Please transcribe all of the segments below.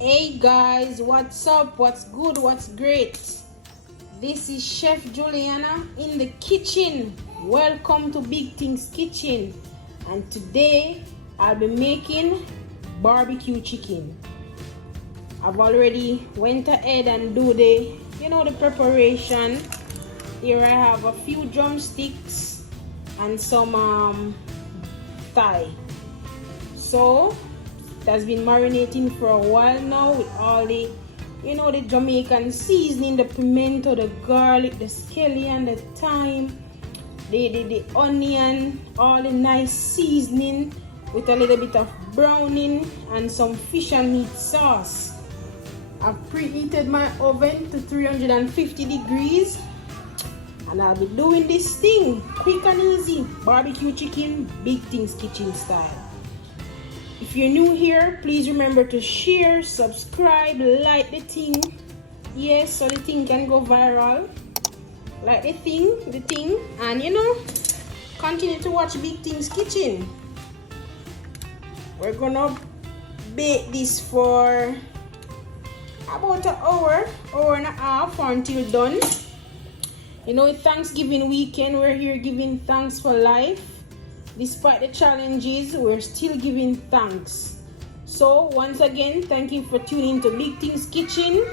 Hey guys, what's up? What's good? What's great? This is Chef Juliana in the kitchen. Welcome to Big Things Kitchen. And today I'll be making barbecue chicken. I've already went ahead and do the preparation. Here I have a few drumsticks and some thigh. So it has been marinating for a while now with all the the Jamaican seasoning, the pimento, the garlic, the scallion, the thyme, the onion, all the nice seasoning with a little bit of browning and some fish and meat sauce. I've preheated my oven to 350 degrees and I'll be doing this thing quick and easy. Barbecue chicken, Big Things kitchen style. If you're new here, please remember to share, subscribe, like the thing. Yes, so the thing can go viral. Like the thing, and continue to watch Big Things Kitchen. We're gonna bake this for about an hour and a half until done. It's Thanksgiving weekend. We're here giving thanks for life. Despite the challenges, we're still giving thanks. So once again, thank you for tuning to Big Things Kitchen.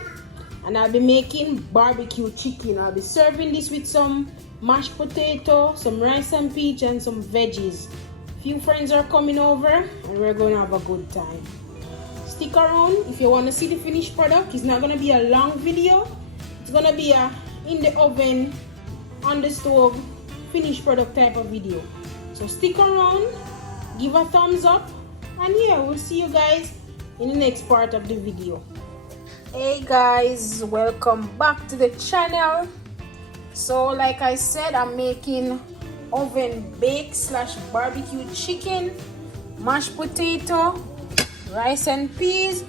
And I'll be making barbecue chicken. I'll be serving this with some mashed potato, some rice and peach, and some veggies. Few friends are coming over and we're going to have a good time. Stick around if you want to see the finished product. It's not going to be a long video. It's going to be a in the oven, on the stove, finished product type of video. So stick around, give a thumbs up, and yeah, we'll see you guys in the next part of the video. Hey guys, welcome back to the channel. So like I said, I'm making oven baked / barbecue chicken, mashed potato, rice and peas,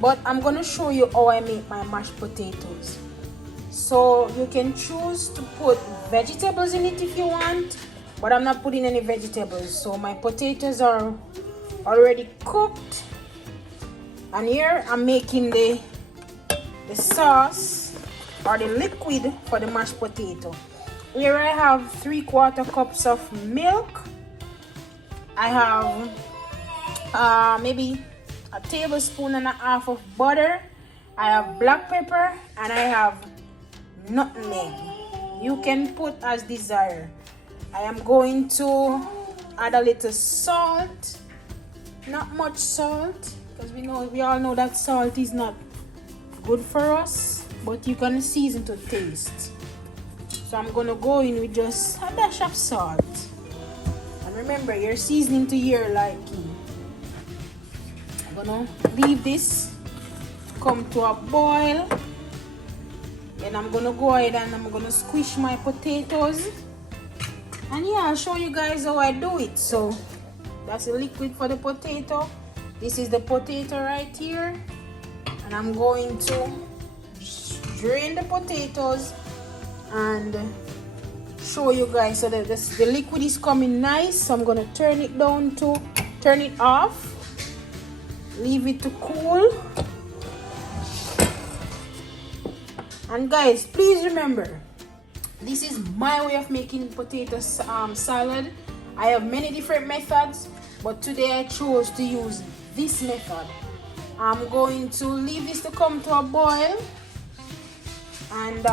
but I'm gonna show you how I make my mashed potatoes. So you can choose to put vegetables in it if you want, but I'm not putting any vegetables. So my potatoes are already cooked, and here I'm making the sauce or the liquid for the mashed potato. Here I have 3/4 cups of milk. I have maybe a tablespoon and a half of butter. I have black pepper and I have nutmeg. You can put as desired. I am going to add a little salt, not much salt, because we all know that salt is not good for us, but you can season to taste. So I'm gonna go in with just a dash of salt, and remember, you're seasoning to your liking. I'm gonna leave this come to a boil, and I'm gonna go ahead and I'm gonna squish my potatoes. And yeah, I'll show you guys how I do it. So that's the liquid for the potato. This is the potato right here. And I'm going to drain the potatoes and show you guys. So that the liquid is coming nice. So I'm going to turn it off. Leave it to cool. And guys, please remember, this is my way of making potato salad. I have many different methods, but today I chose to use this method. I'm going to leave this to come to a boil and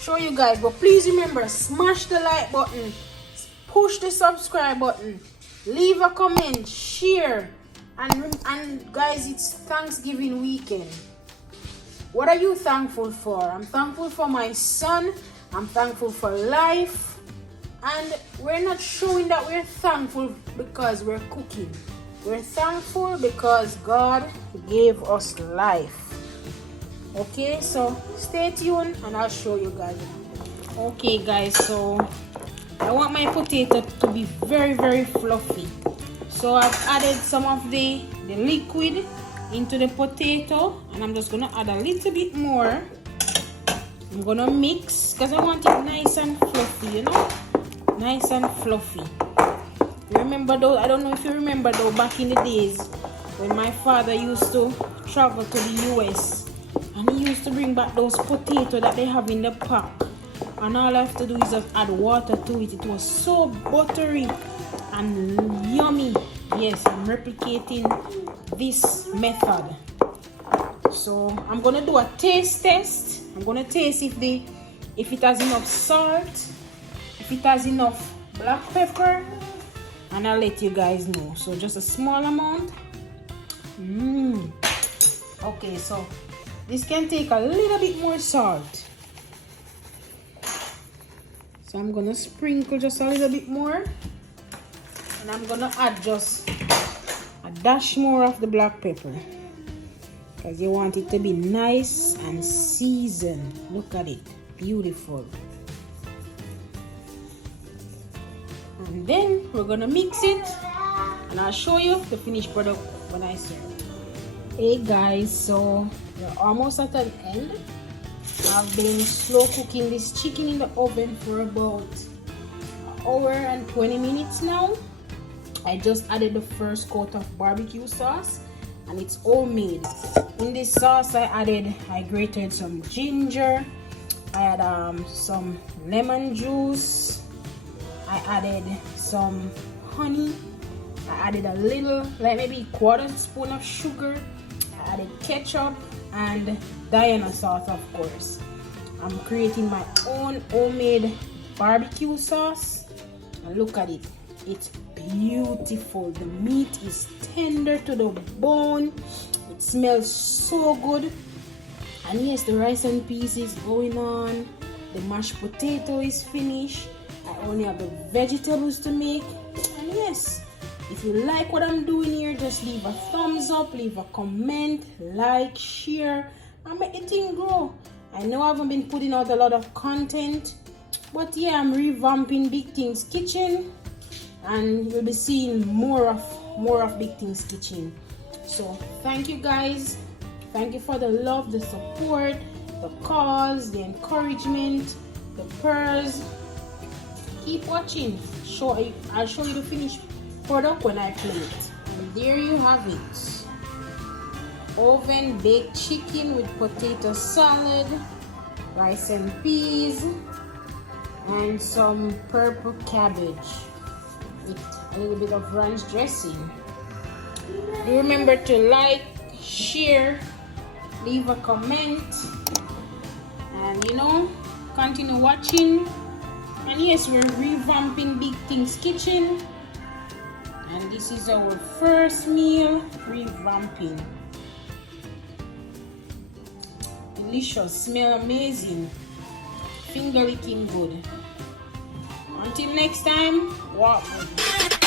show you guys. But please remember, smash the like button, push the subscribe button, leave a comment, share, and guys, it's Thanksgiving weekend. What are you thankful for? I'm thankful for my son. I'm thankful for life. And we're not showing that we're thankful because we're cooking. We're thankful because God gave us life. Okay, so stay tuned and I'll show you guys. Okay guys, so I want my potato to be very, very fluffy. So I've added some of the liquid into the potato, and I'm just gonna add a little bit more. I'm gonna mix because I want it nice and fluffy, nice and fluffy. Remember though, I don't know if you remember though, back in the days when my father used to travel to the US, and he used to bring back those potatoes that they have in the pack, and all I have to do is just add water to it. It was so buttery and yummy. Yes, I'm replicating this method. So I'm gonna do a taste test. I'm gonna taste if it has enough salt, if it has enough black pepper, and I'll let you guys know. So just a small amount. Okay, so this can take a little bit more salt. So I'm gonna sprinkle just a little bit more, and I'm gonna add just a dash more of the black pepper, because you want it to be nice and seasoned. Look at it, beautiful. And then we're gonna mix it, and I'll show you the finished product when I serve. Hey guys, so we're almost at an end. I've been slow cooking this chicken in the oven for about an hour and 20 minutes now. I just added the first coat of barbecue sauce, and it's homemade. In this sauce I grated some ginger, I had some lemon juice, I added some honey, I added a little, like maybe a quarter spoon of sugar, I added ketchup and Diana sauce, of course. I'm creating my own homemade barbecue sauce, and look at it, it's beautiful. The meat is tender to the bone, it smells so good. And yes, the rice and peas is going on, the mashed potato is finished, I only have the vegetables to make. And yes, if you like what I'm doing here, just leave a thumbs up, leave a comment, like, share, and make the thing grow. I know I haven't been putting out a lot of content, but yeah, I'm revamping Big Things Kitchen, and you'll be seeing more of Big Things Kitchen. So thank you guys, thank you for the love, the support, the calls, the encouragement, the prayers. Keep watching. I'll show you the finished product when I play it. And there you have it, oven baked chicken with potato salad, rice and peas, and some purple cabbage with a little bit of ranch dressing. Do remember to like, share, leave a comment, and continue watching. And yes, we're revamping Big Things Kitchen, and this is our first meal revamping. Delicious, smell amazing, finger licking good. Until next time, walk with me.